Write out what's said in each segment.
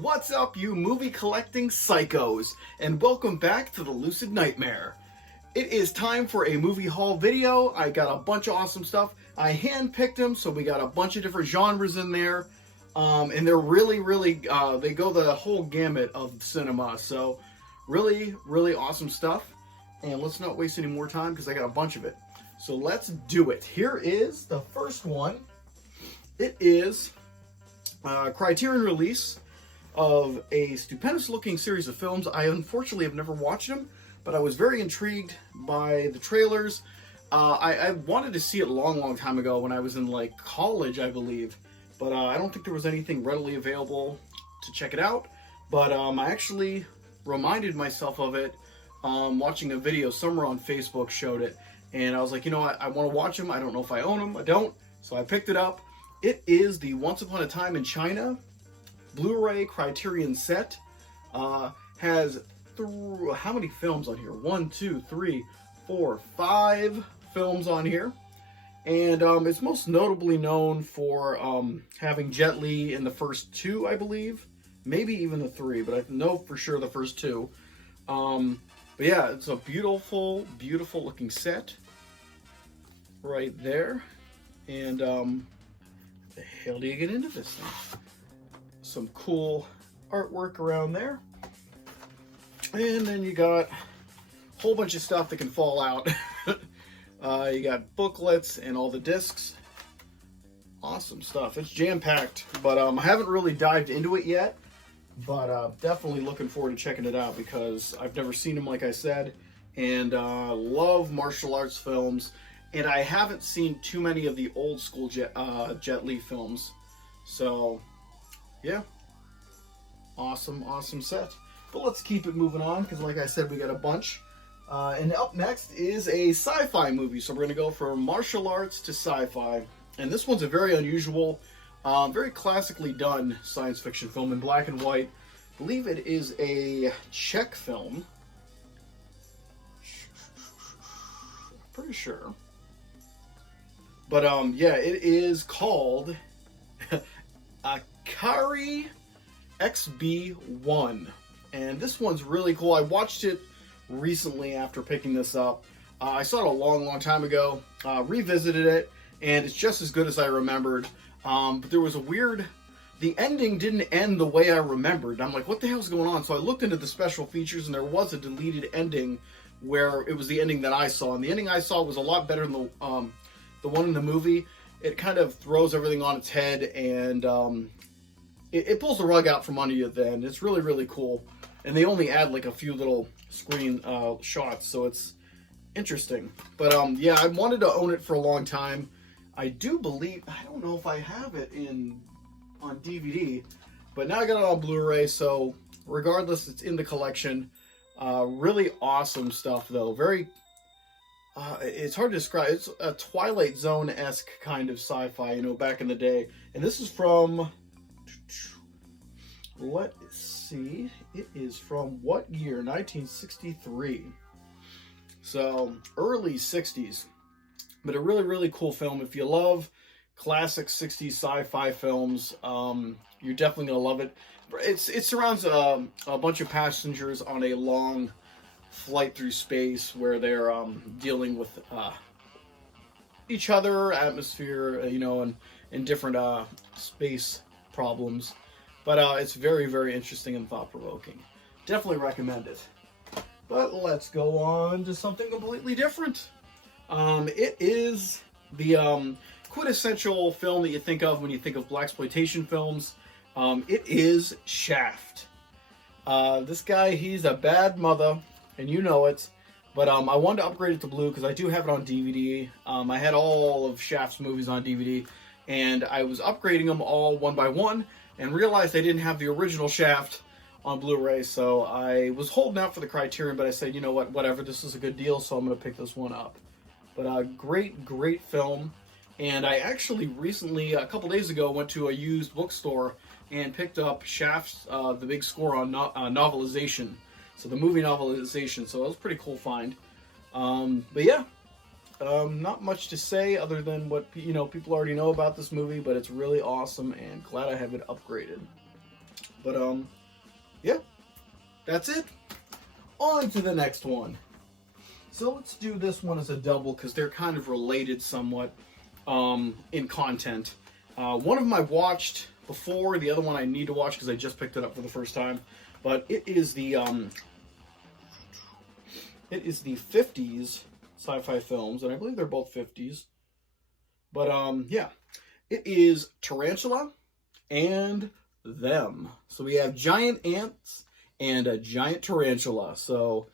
What's up, you movie collecting psychos, and welcome back to the Lucid Nightmare. It is time for a movie haul video. I got a bunch of awesome stuff. I hand-picked them, so we got a bunch of different genres in there, and they're really, they go the whole gamut of cinema, so really awesome stuff. And let's not waste any more time because I got a bunch of it. So let's do it. Here is the first one. It is a Criterion release of a stupendous looking series of films. I unfortunately have never watched them, but I was very intrigued by the trailers. I wanted to see it a long time ago when I was in like college, I believe, but I don't think there was anything readily available to check it out. But I actually reminded myself of it watching a video somewhere on Facebook showed it, and I was like, you know, I want to watch them. I don't know if I own them. I don't, so I picked it up. It is the Once Upon a Time in China Blu-ray Criterion set. Has how many films on here? 1, 2, 3, 4, 5 films on here. And it's most notably known for having Jet Li in the first 2, I believe. Maybe even the 3, but I know for sure the first 2. But yeah, it's a beautiful looking set right there. And the hell do you get into this thing? Some cool artwork around there. And then you got a whole bunch of stuff that can fall out. You got booklets and all the discs. Awesome stuff. It's jam-packed, but I haven't really dived into it yet. But definitely looking forward to checking it out because I've never seen them, like I said, and love martial arts films. And I haven't seen too many of the old school Jet Li films. So, yeah. Awesome set. But let's keep it moving on because, like I said, we got a bunch. And up next is a sci-fi movie. So we're going to go from martial arts to sci-fi. And this one's a very unusual, very classically done science fiction film in black and white. I believe it is a Czech film. Pretty sure. But yeah, it is called Akari XB1. And this one's really cool. I watched it recently after picking this up. I saw it a long time ago, revisited it, and it's just as good as I remembered. But there was a weird... The ending didn't end the way I remembered. I'm like, what the hell's going on? So I looked into the special features, and there was a deleted ending where it was the ending that I saw. And the ending I saw was a lot better than the one in the movie. It kind of throws everything on its head, and it pulls the rug out from under you then. It's really cool. And they only add like a few little screen shots, so it's interesting. But yeah, I wanted to own it for a long time. I do believe, I don't know if I have it on DVD, but now I got it on Blu-ray, so regardless, it's in the collection. Really awesome stuff, though. Very, it's hard to describe. It's a Twilight Zone-esque kind of sci-fi, you know, back in the day. And this is from, let's see, it is from what year? 1963. So, early 60s. But a really cool film. If you love classic 60s sci-fi films, you're definitely going to love it. It surrounds a bunch of passengers on a long flight through space where they're dealing with each other, atmosphere, you know, and different space problems. But it's very interesting and thought-provoking. Definitely recommend it. But let's go on to something completely different. It is the quintessential film that you think of when you think of blaxploitation films. It is Shaft. This guy, he's a bad mother, and you know it. But I wanted to upgrade it to blue because I do have it on DVD. I had all of Shaft's movies on DVD, and I was upgrading them all one by one, and realized I didn't have the original Shaft on Blu-ray, so I was holding out for the Criterion, but I said, you know what, whatever, this is a good deal, so I'm going to pick this one up. But great film. And I actually recently, a couple days ago, went to a used bookstore and picked up Shaft's The Big Score on novelization. So the movie novelization. So that was a pretty cool find. But yeah, not much to say other than what people already know about this movie. But it's really awesome and glad I have it upgraded. But yeah, that's it. On to the next one. So let's do this one as a double because they're kind of related somewhat in content. One of them I watched before, the other one I need to watch because I just picked it up for the first time. But it is the 50s sci-fi films, and I believe they're both 50s. But yeah, it is Tarantula and Them. So we have giant ants and a giant tarantula. So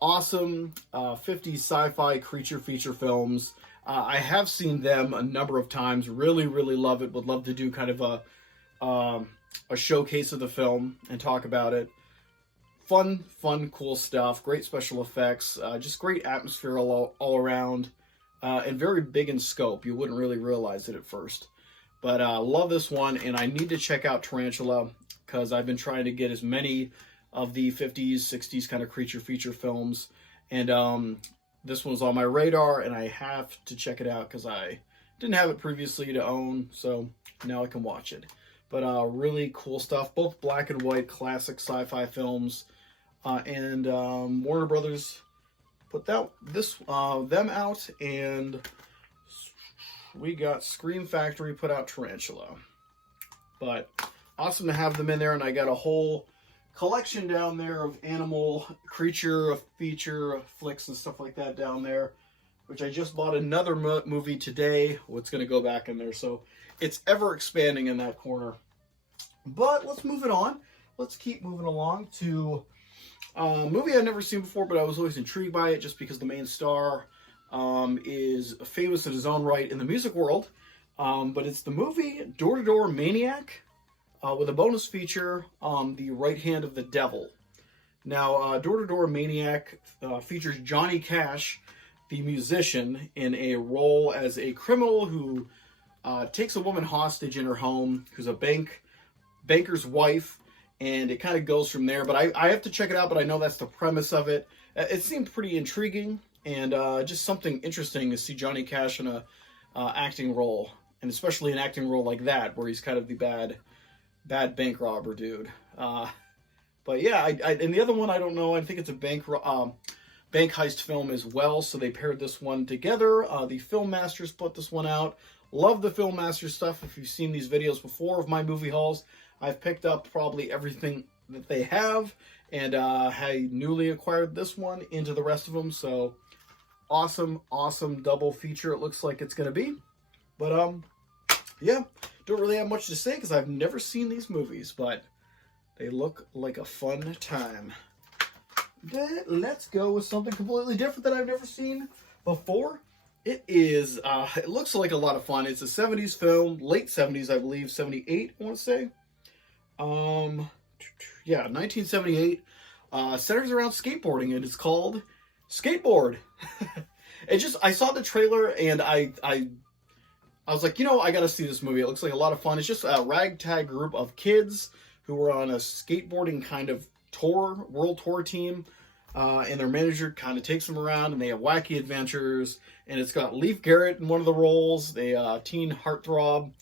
awesome 50s sci-fi creature feature films. I have seen them a number of times. Really, really love it. Would love to do kind of a showcase of the film and talk about it. Fun, cool stuff. Great special effects. Just great atmosphere all around. And very big in scope. You wouldn't really realize it at first. But love this one, and I need to check out Tarantula because I've been trying to get as many of the 50s, 60s kind of creature feature films. And this one's on my radar, and I have to check it out because I didn't have it previously to own, so now I can watch it. But really cool stuff. Both black and white classic sci-fi films. And Warner Brothers put them out, and we got Scream Factory put out Tarantula. But awesome to have them in there, and I got a whole collection down there of animal, creature, feature, flicks, and stuff like that down there, which I just bought another movie today. What's going to go back in there, so it's ever expanding in that corner. But let's move it on. Let's keep moving along to a movie I've never seen before, but I was always intrigued by it just because the main star is famous in his own right in the music world. But it's the movie Door to Door Maniac with a bonus feature, The Right Hand of the Devil. Now, Door to Door Maniac features Johnny Cash, the musician, in a role as a criminal who takes a woman hostage in her home, who's a banker's wife, and it kind of goes from there. But I have to check it out, but I know that's the premise of it. It seemed pretty intriguing, and just something interesting to see Johnny Cash in a acting role, and especially an acting role like that, where he's kind of the bad bank robber dude. But yeah, and the other one, I don't know, I think it's a bank heist film as well, so they paired this one together. The Film Masters put this one out. Love the Film Masters stuff. If you've seen these videos before of my movie hauls, I've picked up probably everything that they have, and I newly acquired this one into the rest of them, so awesome double feature it looks like it's going to be. But yeah, don't really have much to say because I've never seen these movies, but they look like a fun time. Let's go with something completely different that I've never seen before. It looks like a lot of fun. It's a 70s film, late 70s, I believe, 78, I want to say. Yeah, 1978. Centers around skateboarding, and it's called Skateboard. I saw the trailer, and I was like, I gotta see this movie. It looks like a lot of fun. It's just a ragtag group of kids who were on a skateboarding kind of world tour team, and their manager kind of takes them around, and they have wacky adventures. And it's got Leif Garrett in one of the roles, a teen heartthrob.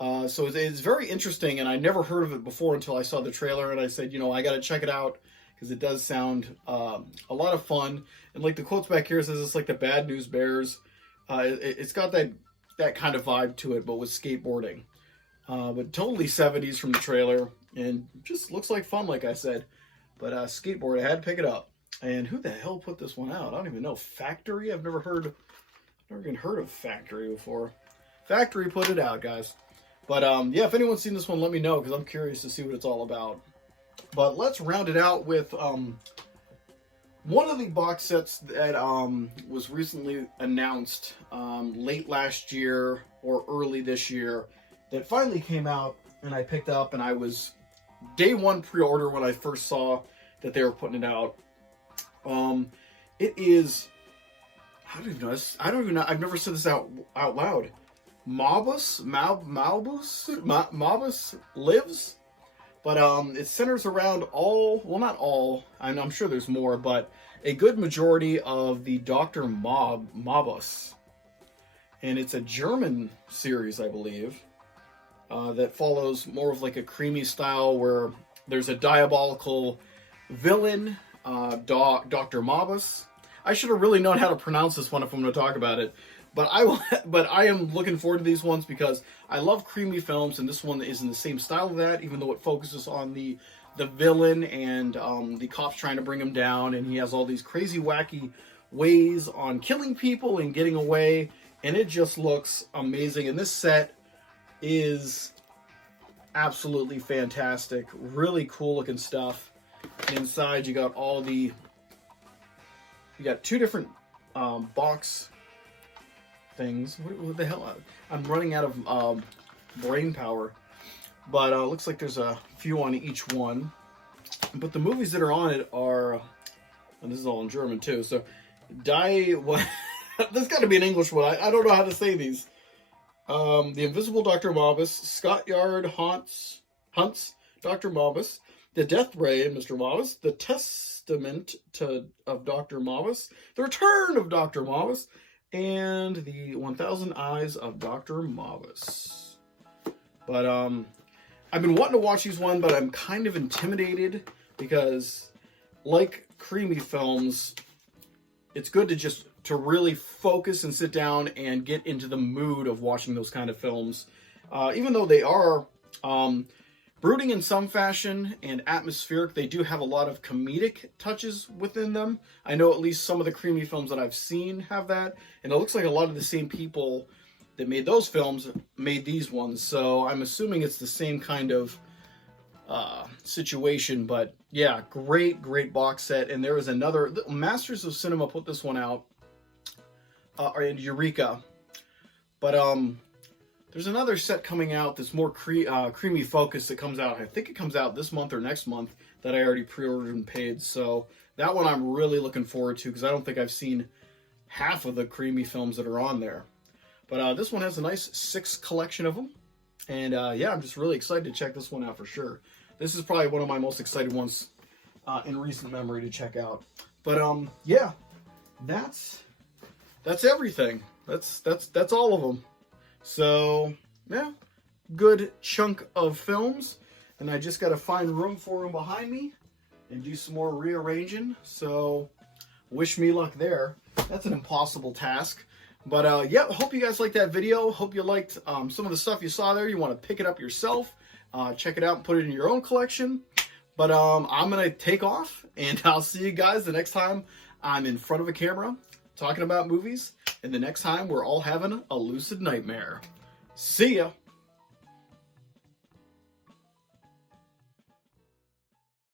So it's very interesting, and I never heard of it before until I saw the trailer, and I said, I got to check it out because it does sound a lot of fun. And like the quotes back here says, it's like the Bad News Bears. It's got that kind of vibe to it, but with skateboarding. But totally 70s from the trailer, and just looks like fun, like I said. But Skateboard, I had to pick it up. And who the hell put this one out? I don't even know. Factory? I've never even heard of Factory before. Factory put it out, guys. But yeah, if anyone's seen this one, let me know because I'm curious to see what it's all about. But let's round it out with one of the box sets that was recently announced late last year or early this year that finally came out, and I picked up, and I was day one pre-order when I first saw that they were putting it out. It is, I don't even know, I've never said this out loud. Mabus Lives, but it centers around not all, I'm sure there's more, but a good majority of the Dr. Mabus, and it's a German series, I believe, that follows more of like a creamy style where There's a diabolical villain, Dr. Mabus. I should have really known how to pronounce this one if I'm going to talk about it. But I am looking forward to these ones because I love creamy films, and this one is in the same style of that, even though it focuses on the villain and the cops trying to bring him down, and he has all these crazy, wacky ways on killing people and getting away, and it just looks amazing. And this set is absolutely fantastic. Really cool looking stuff. Inside you got you got two different box things. What the hell? I'm running out of brain power. But looks like there's a few on each one. But the movies that are on it are, and this is all in German too, so what? There's got to be an English one. I don't know how to say these. The Invisible Dr. Mabus, Scott Yard Hunts Dr. Mabus, The Death Ray and Mr. Mabus, The Testament of Dr. Mabus, The Return of Dr. Mabus, and The 1000 Eyes of Dr. Mabus. But I've been wanting to watch these one, but I'm kind of intimidated because, like creamy films, it's good to really focus and sit down and get into the mood of watching those kind of films. Even though they are brooding in some fashion and atmospheric, they do have a lot of comedic touches within them. I know at least some of the creamy films that I've seen have that, and it looks like a lot of the same people that made those films made these ones, so I'm assuming it's the same kind of situation. But yeah, great box set. And there was another, Masters of Cinema put this one out, and Eureka, but there's another set coming out that's more creamy focused that comes out, I think it comes out this month or next month, that I already pre-ordered and paid. So that one I'm really looking forward to because I don't think I've seen half of the creamy films that are on there. But this one has a nice 6 collection of them. And yeah, I'm just really excited to check this one out for sure. This is probably one of my most excited ones in recent memory to check out. But yeah, that's everything. That's all of them. So yeah, good chunk of films. And I just got to find room for them behind me and do some more rearranging. So wish me luck there. That's an impossible task. But yeah, hope you guys liked that video. Hope you liked some of the stuff you saw there. You want to pick it up yourself, check it out and put it in your own collection. But I'm going to take off, and I'll see you guys the next time I'm in front of a camera talking about movies, and the next time we're all having a lucid nightmare. See ya!